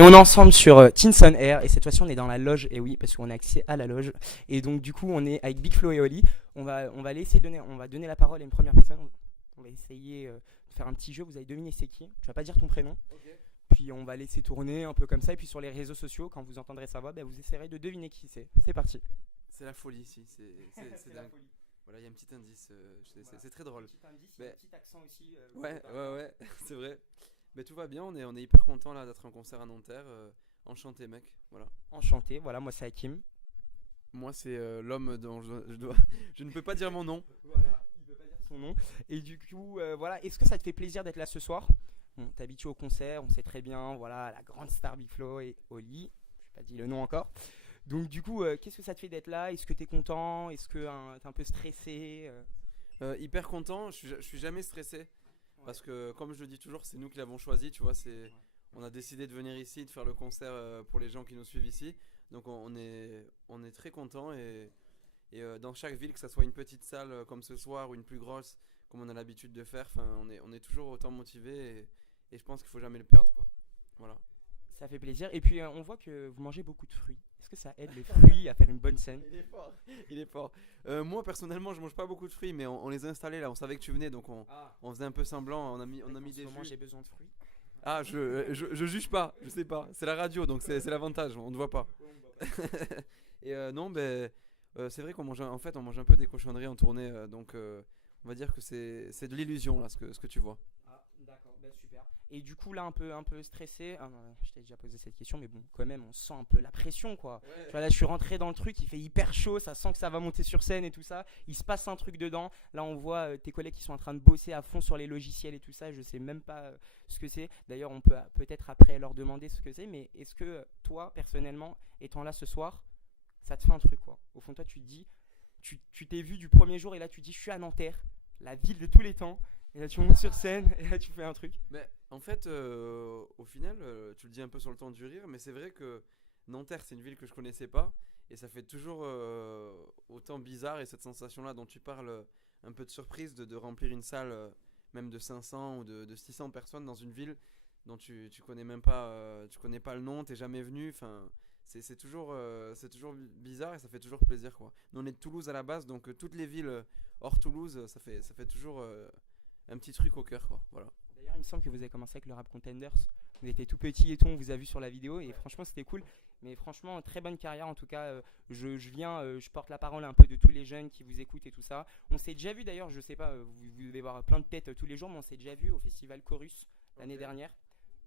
Et on est ensemble sur Tinson Air et cette fois-ci on est dans la loge, et oui parce qu'on a accès à la loge. Et donc du coup on est avec Big Flo et Oli. On va laisser donner, on va donner la parole à une première personne. On va essayer de faire un petit jeu, vous allez deviner c'est qui. Tu vas pas dire ton prénom. Ok. Puis on va laisser tourner un peu comme ça et puis sur les réseaux sociaux quand vous entendrez sa voix, vous essayerez de deviner qui c'est. C'est parti. C'est la folie ici, c'est dingue. Voilà, il y a un petit indice, c'est très drôle. Petit indice, Mais- petit accent aussi. Ouais, c'est vrai. Mais tout va bien, on est hyper content là d'être en concert à Nanterre. Enchanté mec, voilà. Enchanté, voilà, moi c'est Hakim. Moi c'est l'homme dont je ne peux pas dire mon nom. Voilà, il veut pas dire son nom. Et du coup, voilà, est-ce que ça te fait plaisir d'être là ce soir? Bon, t'es habitué au concert, on sait très bien, voilà, la grande star Big Flo et Oli. Je n'ai pas dit le nom encore. Donc du coup, qu'est-ce que ça te fait d'être là? Est-ce que t'es content? Est-ce que t'es un peu stressé? Hyper content, je suis jamais stressé. Parce que comme je le dis toujours, c'est nous qui l'avons choisi, tu vois, on a décidé de venir ici, de faire le concert pour les gens qui nous suivent ici. Donc on est très content et dans chaque ville, que ça soit une petite salle comme ce soir ou une plus grosse, comme on a l'habitude de faire, on est toujours autant motivé et je pense qu'il faut jamais le perdre, quoi. Voilà. Ça fait plaisir. Et puis on voit que vous mangez beaucoup de fruits. Est-ce que ça aide les fruits à faire une bonne scène? Il est fort, il est fort. Moi personnellement, je mange pas beaucoup de fruits, mais on les a installés là. On savait que tu venais, donc on faisait un peu semblant. On a mis des Moi jus. j'ai besoin de fruits. Ah, je juge pas, je sais pas. C'est la radio, donc c'est l'avantage. On ne voit pas. Et non, c'est vrai qu'on mange, en fait, on mange un peu des cochonneries en tournée, donc on va dire que c'est de l'illusion là, ce que tu vois. Ah, d'accord, super. Et du coup, là, un peu stressé. Ah, non, je t'ai déjà posé cette question, mais bon, quand même, on sent un peu la pression, quoi. Ouais. Tu vois, là, je suis rentré dans le truc, il fait hyper chaud, ça sent que ça va monter sur scène et tout ça. Il se passe un truc dedans. Là, on voit tes collègues qui sont en train de bosser à fond sur les logiciels et tout ça. Je sais même pas ce que c'est. D'ailleurs, on peut peut-être après leur demander ce que c'est, mais est-ce que toi, personnellement, étant là ce soir, ça te fait un truc, quoi? Au fond, toi, tu te dis, tu t'es vu du premier jour et là, tu te dis, je suis à Nanterre, la ville de tous les temps. Et là, tu montes sur scène et là, tu fais un truc. Mais en fait, au final, tu le dis un peu sur le temps du rire, mais c'est vrai que Nanterre, c'est une ville que je connaissais pas, et ça fait toujours autant bizarre, et cette sensation-là dont tu parles, un peu de surprise de remplir une salle, même de 500 ou de 600 personnes dans une ville dont tu connais même pas, tu connais pas le nom, t'es jamais venu, enfin. C'est toujours bizarre et ça fait toujours plaisir, quoi. Nous on est de Toulouse à la base, donc toutes les villes hors Toulouse, ça fait toujours un petit truc au cœur, quoi. Voilà. D'ailleurs, il me semble que vous avez commencé avec le Rap Contenders. Vous étiez tout petit et tout, on vous a vu sur la vidéo et franchement, c'était cool. Mais franchement, très bonne carrière en tout cas. Je porte la parole un peu de tous les jeunes qui vous écoutent et tout ça. On s'est déjà vu d'ailleurs, je sais pas, vous devez voir plein de têtes tous les jours, mais on s'est déjà vu au festival Chorus l'année dernière.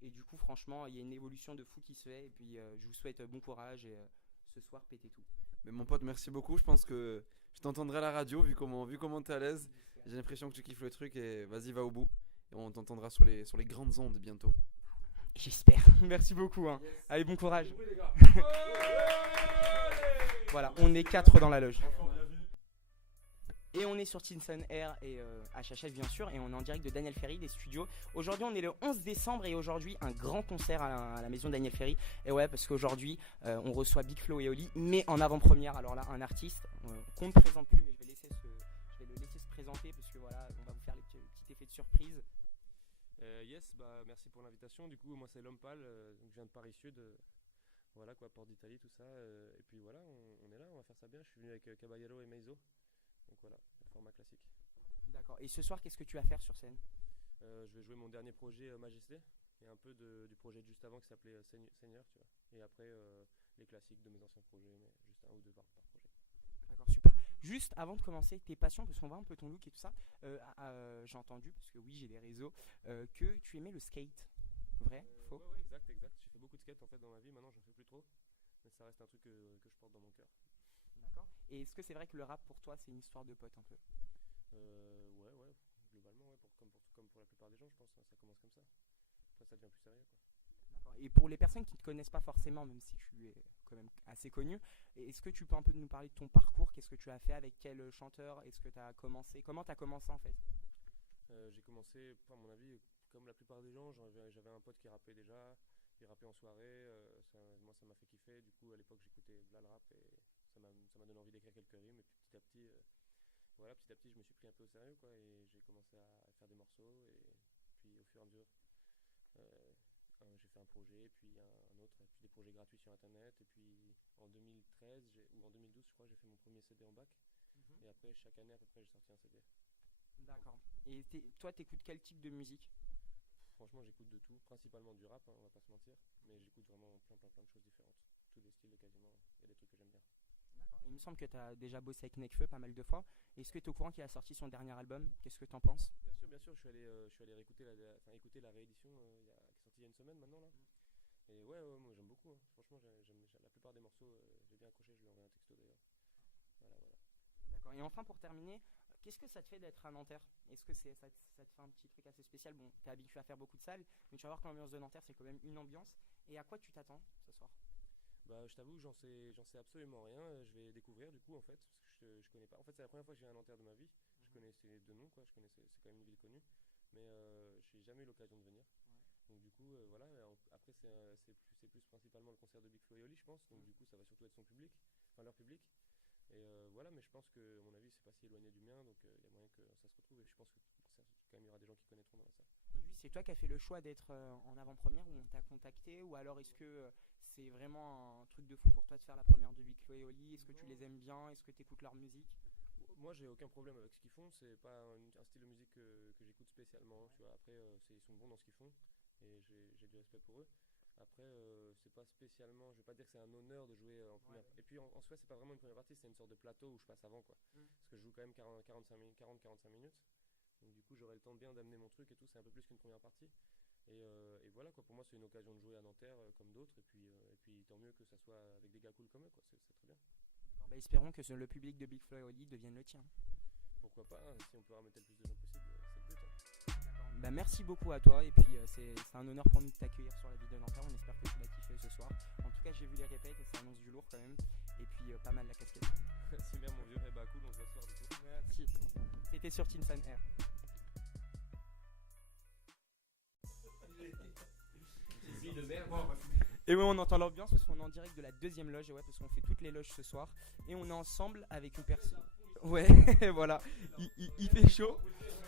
Et du coup, franchement, il y a une évolution de fou qui se fait. Et puis, je vous souhaite bon courage et ce soir, pétez tout. Mais mon pote, merci beaucoup. Je pense que je t'entendrai à la radio vu comment t'es à l'aise. J'ai l'impression que tu kiffes le truc et vas-y, va au bout. Et on t'entendra sur les grandes ondes bientôt. J'espère. Merci beaucoup. Hein. Yes. Allez, bon courage. Oui, les gars. Voilà, on est 4 dans la loge. Et on est sur Tinson Air et HHF bien sûr, et on est en direct de Daniel Ferry des studios. Aujourd'hui on est le 11 décembre et aujourd'hui un grand concert à la maison Daniel Ferry. Et ouais, parce qu'aujourd'hui on reçoit Big Flo et Oli, mais en avant-première. Alors là, un artiste qu'on ne présente plus, mais je vais le laisser se présenter parce que voilà, on va vous faire les petits effets de surprise. Yes, merci pour l'invitation. Du coup, moi c'est L'Homme Pâle, donc je viens de Paris Sud, voilà quoi, Porte d'Italie, tout ça. Et puis voilà, on est là, on va faire ça bien. Je suis venu avec Caballero et Meizo, donc voilà, le format classique. D'accord. Et ce soir, qu'est-ce que tu vas faire sur scène? Je vais jouer mon dernier projet Majesté, et un peu du projet de juste avant qui s'appelait Seigneur, tu vois. Et après les classiques de mes anciens projets, mais juste un ou deux par projet. D'accord, super. Juste avant de commencer, tes passions, parce qu'on voit un peu ton look et tout ça, j'ai entendu, parce que oui, j'ai des réseaux, que tu aimais le skate. Vrai? Faux? Ouais, exact. J'ai fait beaucoup de skate en fait dans ma vie, maintenant j'en fais plus trop, mais ça reste un truc que je porte dans mon cœur. D'accord. Et est-ce que c'est vrai que le rap pour toi, c'est une histoire de potes un peu? Ouais, globalement, ouais, comme pour la plupart des gens, je pense, hein, ça commence comme ça. Après, ça devient plus sérieux, quoi. D'accord. Et pour les personnes qui ne te connaissent pas forcément, même si tu es quand même assez connu, est-ce que tu peux un peu nous parler de ton parcours? Qu'est-ce que tu as fait? Avec quel chanteur? Est-ce que tu as commencé? Comment tu as commencé en fait? J'ai commencé, à mon avis, comme la plupart des gens, j'avais un pote qui rappait déjà, il rappait en soirée, moi ça m'a fait kiffer, du coup à l'époque j'écoutais V'là le rap et ça m'a donné envie d'écrire quelques rimes, et puis petit à petit je me suis pris un peu au sérieux, quoi, et j'ai commencé à faire des morceaux, et puis au fur et à mesure j'ai fait un projet, puis un autre, et puis des projets gratuits sur internet. Et puis en 2013 ou en 2012 je crois j'ai fait mon premier CD en bac. Et après chaque année à peu près j'ai sorti un CD. D'accord. Et toi, t'écoutes quel type de musique? Franchement j'écoute de tout, principalement du rap, hein, on va pas se mentir, mais j'écoute vraiment plein de choses différentes. Tous les styles quasiment, il y a des trucs que j'aime bien. D'accord. Il me semble que tu as déjà bossé avec Nekfeu pas mal de fois. Est-ce que tu es au courant qu'il a sorti son dernier album? Qu'est-ce que tu en penses? Bien sûr, je suis allé réécouter écouter la réédition qui est sortie il y a une semaine maintenant là. Et ouais, moi j'aime beaucoup, hein. Franchement j'aime la plupart des morceaux, j'ai bien accroché, je lui ai envoyé un texto d'ailleurs. Voilà. D'accord. Et enfin, pour terminer, qu'est-ce que ça te fait d'être à Nanterre? Est-ce que ça te fait un petit truc assez spécial? Bon, tu es habitué à faire beaucoup de salles, mais tu vas voir que l'ambiance de Nanterre, c'est quand même une ambiance. Et à quoi tu t'attends ce soir? Bah je t'avoue, j'en sais absolument rien. Je vais découvrir du coup en fait, parce que je connais pas. En fait, c'est la première fois que je viens à Nanterre de ma vie. Je connaissais de nom quoi, c'est quand même une ville connue, mais j'ai jamais eu l'occasion de venir. Donc du coup, voilà. Après, c'est plus principalement le concert de Big Flo et Oli, je pense. Donc du coup, ça va surtout être son public, enfin leur public. Et voilà, mais je pense que à mon avis, c'est pas si éloigné du mien, donc il y a moyen que ça se retrouve. Et je pense que quand même il y aura des gens qui connaîtront dans la salle. Et oui, c'est toi qui as fait le choix d'être en avant-première ou on t'a contacté? Ou alors est-ce que c'est vraiment un truc de fou pour toi de faire la première de Big Flo et Oli? Est-ce que tu les aimes bien? Est-ce que tu écoutes leur musique? Moi, j'ai aucun problème avec ce qu'ils font. C'est pas un style de musique que j'écoute spécialement. Tu vois. Après, ils sont bons dans ce qu'ils font et j'ai du respect pour eux. Après, c'est pas spécialement. Je vais pas dire que c'est un honneur de jouer en première. Et puis en soi, c'est pas vraiment une première partie. C'est une sorte de plateau où je passe avant, quoi. Parce que je joue quand même 45 minutes. Donc du coup, j'aurai le temps de bien d'amener mon truc et tout. C'est un peu plus qu'une première partie. Et voilà, quoi. Pour moi, c'est une occasion de jouer à Nanterre comme d'autres. Et puis tant mieux que ça soit avec des gars cool comme eux, quoi. C'est très bien. D'accord, bah, espérons que le public de Big Flo et Oli devienne le tien. Pourquoi pas, hein, si on peut ramener le plus de gens possible, c'est le but. Hein. Bah, merci beaucoup à toi et puis c'est un honneur pour nous de t'accueillir sur la ville de Nanterre. On espère que tu vas kiffer ce soir. En tout cas, j'ai vu les répètes et ça annonce du lourd quand même. Et puis pas mal la casquette. C'est bien mon vieux, et bah cool, on se voit ce soir du coup. Merci. C'était sur Tinsan Air. Et ouais, on entend l'ambiance parce qu'on est en direct de la deuxième loge. Et ouais, parce qu'on fait toutes les loges ce soir. Et on est ensemble avec une personne. Ouais, voilà. Il fait chaud.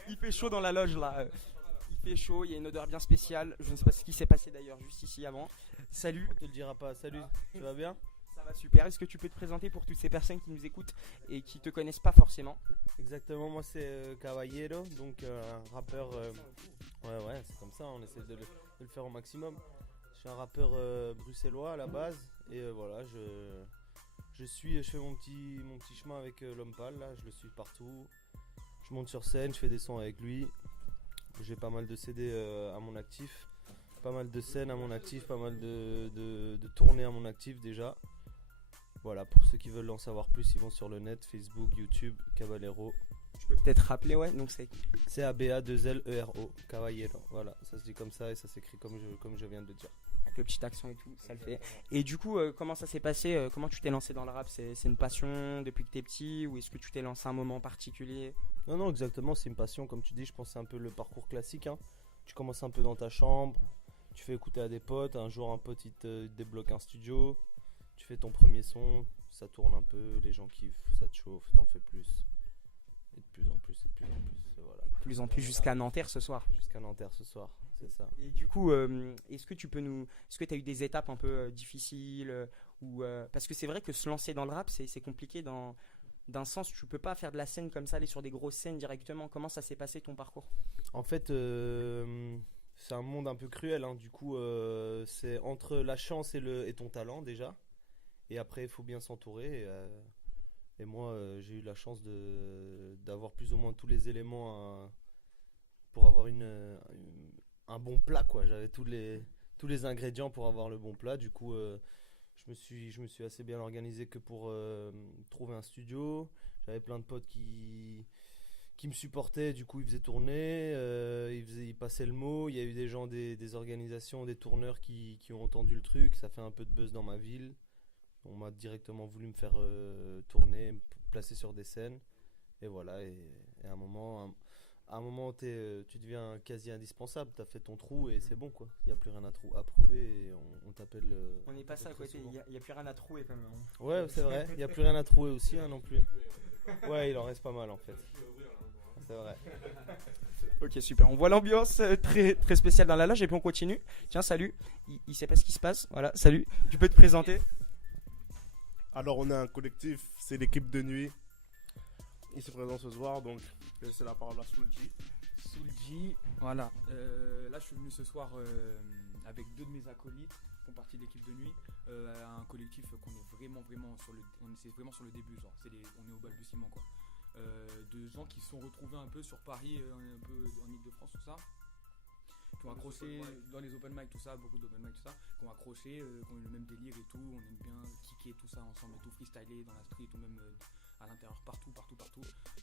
Il fait chaud dans la loge là. Il fait chaud, il y a une odeur bien spéciale. Je ne sais pas ce qui s'est passé d'ailleurs juste ici avant. Salut. On te le dira pas. Salut, tu vas bien? Ça va super. Est-ce que tu peux te présenter pour toutes ces personnes qui nous écoutent et qui te connaissent pas forcément? Exactement, moi c'est Caballero, donc un rappeur. Ouais, c'est comme ça, on essaie de le faire au maximum. Je suis un rappeur bruxellois à la base et voilà, je fais mon petit chemin avec l'homme pâle là, je le suis partout. Je monte sur scène, je fais des sons avec lui. J'ai pas mal de CD à mon actif, pas mal de scènes à mon actif, pas mal de tournées à mon actif déjà. Voilà, pour ceux qui veulent en savoir plus, ils vont sur le net, Facebook, YouTube, Caballero. Tu peux peut-être rappeler, ouais, donc c'est CABA2LERO, Caballero. Voilà, ça se dit comme ça et ça s'écrit comme je viens de le dire. avec le petit accent et tout, ça le fait. Et du coup, comment ça s'est passé? Comment tu t'es lancé dans le rap? C'est une passion depuis que t'es petit ou est-ce que tu t'es lancé à un moment particulier? Non, exactement, c'est une passion, comme tu dis, je pense que c'est un peu le parcours classique. Hein. Tu commences un peu dans ta chambre, tu fais écouter à des potes, un jour un pote il te débloque un studio, tu fais ton premier son, ça tourne un peu, les gens kiffent, ça te chauffe, t'en fais plus. Et de plus en plus, voilà. De plus en plus jusqu'à Nanterre ce soir. Jusqu'à Nanterre ce soir, c'est ça. Et du coup, est-ce que tu as eu des étapes un peu difficiles parce que c'est vrai que se lancer dans le rap, c'est compliqué d'un sens, tu peux pas faire de la scène comme ça, aller sur des grosses scènes directement. Comment ça s'est passé ton parcours? En fait, c'est un monde un peu cruel, hein. Du coup, c'est entre la chance et ton talent déjà. Et après, il faut bien s'entourer. Et moi, j'ai eu la chance d'avoir plus ou moins tous les éléments pour avoir un bon plat, quoi. J'avais tous les ingrédients pour avoir le bon plat. Du coup, je me suis assez bien organisé que pour trouver un studio. J'avais plein de potes qui me supportaient. Du coup, ils faisaient tourner, ils passaient le mot. Il y a eu des gens, des organisations, des tourneurs qui ont entendu le truc. Ça fait un peu de buzz dans ma ville. On m'a directement voulu me faire tourner, me placer sur des scènes. Et voilà, et à un moment, tu deviens quasi indispensable. Tu as fait ton trou et c'est bon, quoi. Il n'y a plus rien à prouver et on t'appelle. On est passé à côté, il n'y a plus rien à trouver quand même. Ouais, c'est vrai, il n'y a plus rien à trouver aussi, hein, non plus. Ouais, il en reste pas mal en fait. C'est vrai. Ok, super. On voit l'ambiance très, très spéciale dans la loge et puis on continue. Tiens, salut. Il sait pas ce qui se passe. Voilà, salut. Tu peux te présenter? Alors on est un collectif, c'est l'équipe de nuit. Il se présente ce soir, donc je laisse la parole à Soulji. Soulji, voilà. Là, je suis venu ce soir avec deux de mes acolytes qui font partie de l'équipe de nuit. Un collectif qu'on est vraiment sur le, c'est vraiment sur le début, genre. On est au balbutiement, quoi. De gens qui se sont retrouvés un peu sur Paris, un peu en Ile-de-France, tout ça. Qui ont accroché dans les open mic, tout ça, beaucoup d'open mic, tout ça. Qui ont accroché, qui ont eu le même délire et tout. On aime bien kicker tout ça ensemble et tout, freestyler dans la street ou même à l'intérieur, partout.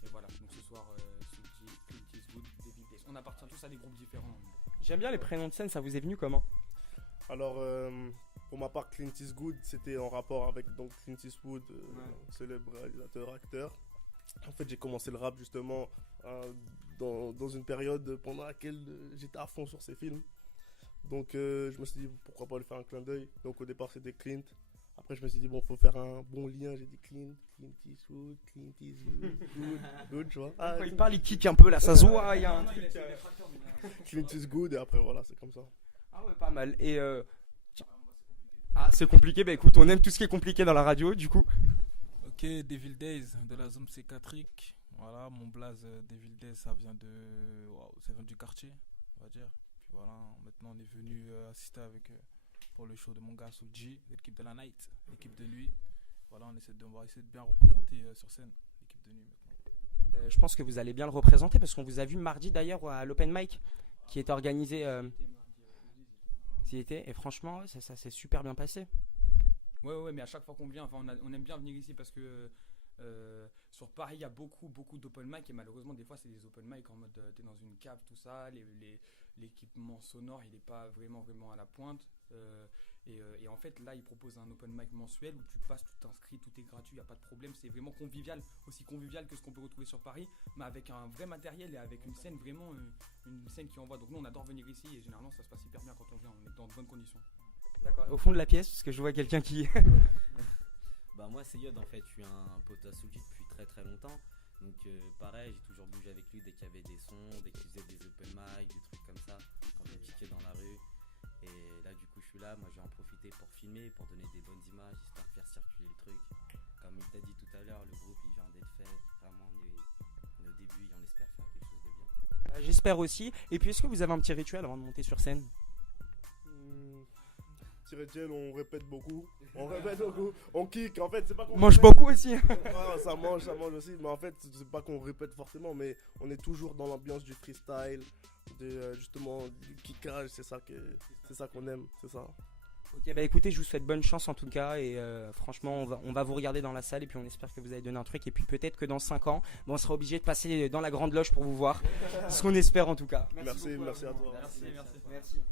Et voilà, donc ce soir, Soulji, Clint Eastwood, Devil Days. On appartient tous à des groupes différents. J'aime bien les prénoms de scène, ça vous est venu comment? Alors pour ma part, Clint Eastwood, c'était en rapport avec donc Clint Eastwood, célèbre réalisateur, acteur. En fait, j'ai commencé le rap justement dans une période pendant laquelle j'étais à fond sur ces films. Donc je me suis dit pourquoi pas lui faire un clin d'œil. Donc au départ c'était Clint. Après je me suis dit bon, faut faire un bon lien. J'ai dit Clint Eastwood, good, tu vois. Quand il parle, il kick un peu là, ça se voit. Il y a un truc. Clint Eastwood et après voilà, c'est comme ça. Ah ouais, pas mal. Et tiens. Ah, c'est compliqué. Bah écoute, on aime tout ce qui est compliqué dans la radio, du coup. Ok, Devil Days de la zone psychiatrique. Voilà, mon blaze Devil Days, ça vient du quartier, on va dire. Puis voilà, maintenant on est venu assister avec pour le show de mon gars Soulji, l'équipe de la night, l'équipe de nuit. Voilà, on va essayer de bien représenter sur scène l'équipe de nuit maintenant. Je pense que vous allez bien le représenter parce qu'on vous a vu mardi d'ailleurs à l'open mic qui est organisé. S'y était, et franchement, ça s'est super bien passé. Ouais, mais à chaque fois qu'on vient, on aime bien venir ici parce que sur Paris, il y a beaucoup d'open mic et malheureusement, des fois, c'est des open mic en mode t'es dans une cave, tout ça, l'équipement sonore, il n'est pas vraiment à la pointe. Et en fait, là, ils proposent un open mic mensuel où tu passes, tu t'inscris, tout est gratuit, il n'y a pas de problème. C'est vraiment convivial, aussi convivial que ce qu'on peut retrouver sur Paris, mais avec un vrai matériel et avec une scène vraiment, une scène qui envoie. Donc nous, on adore venir ici et généralement, ça se passe hyper bien quand on vient, on est dans de bonnes conditions. D'accord. Au fond de la pièce, parce que je vois quelqu'un qui. Bah moi c'est Yod en fait, je suis un pote à Soulji depuis très longtemps. Donc pareil, j'ai toujours bougé avec lui dès qu'il y avait des sons, dès qu'il faisait des open mic, des trucs comme ça, quand on kickait dans la rue. Et là du coup je suis là, moi je vais en profiter pour filmer, pour donner des bonnes images, histoire de faire circuler le truc. Comme il t'a dit tout à l'heure, le groupe il vient d'être fait, vraiment on est au début et on espère faire quelque chose de bien. J'espère aussi. Et puis est-ce que vous avez un petit rituel avant de monter sur scène? Rituel, on répète beaucoup, on kick, en fait c'est pas qu'on Mange répète. beaucoup aussi. Ouais, ça mange aussi, mais en fait c'est pas qu'on répète forcément, mais on est toujours dans l'ambiance du freestyle, justement du kickage, c'est ça qu'on aime, c'est ça. Ok, bah écoutez, je vous souhaite bonne chance en tout cas et franchement on va vous regarder dans la salle et puis on espère que vous allez donner un truc et puis peut-être que dans 5 ans on sera obligé de passer dans la grande loge pour vous voir, ce qu'on espère en tout cas. Merci à toi. Merci.